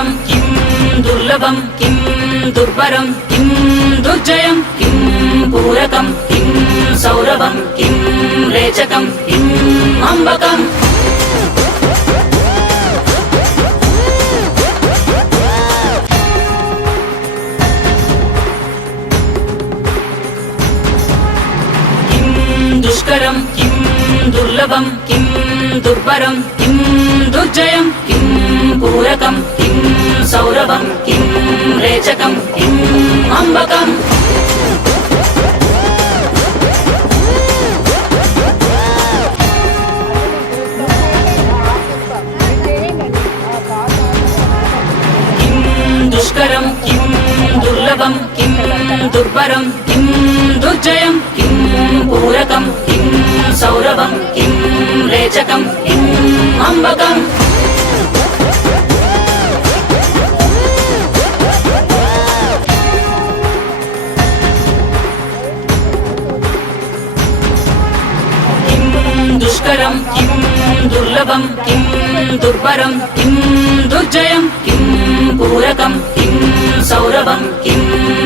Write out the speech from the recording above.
दुष्करं किं दुर्लभं किं दुर्बरं किं दुर्जयं किं पूरकं किं सौरभं किं रेचकं किम् अम्बकम् दुष्करं किं दुर्लभं किं दुर्बरं किं दुर्जयं किं पूरकं किं सौरभं किं रेचकं किम् अम्बकम् किं दुष्करं किं दुर्लभं किं दुर्बरं किं दुर्जयं किं पूरकं किं सौरभं किं रेचकं किम् अम्बकम् किं दुष्करं किं दुर्लभं किं दुर्बरं किं दुर्जयं किं पूरकं किं सौरभं किम्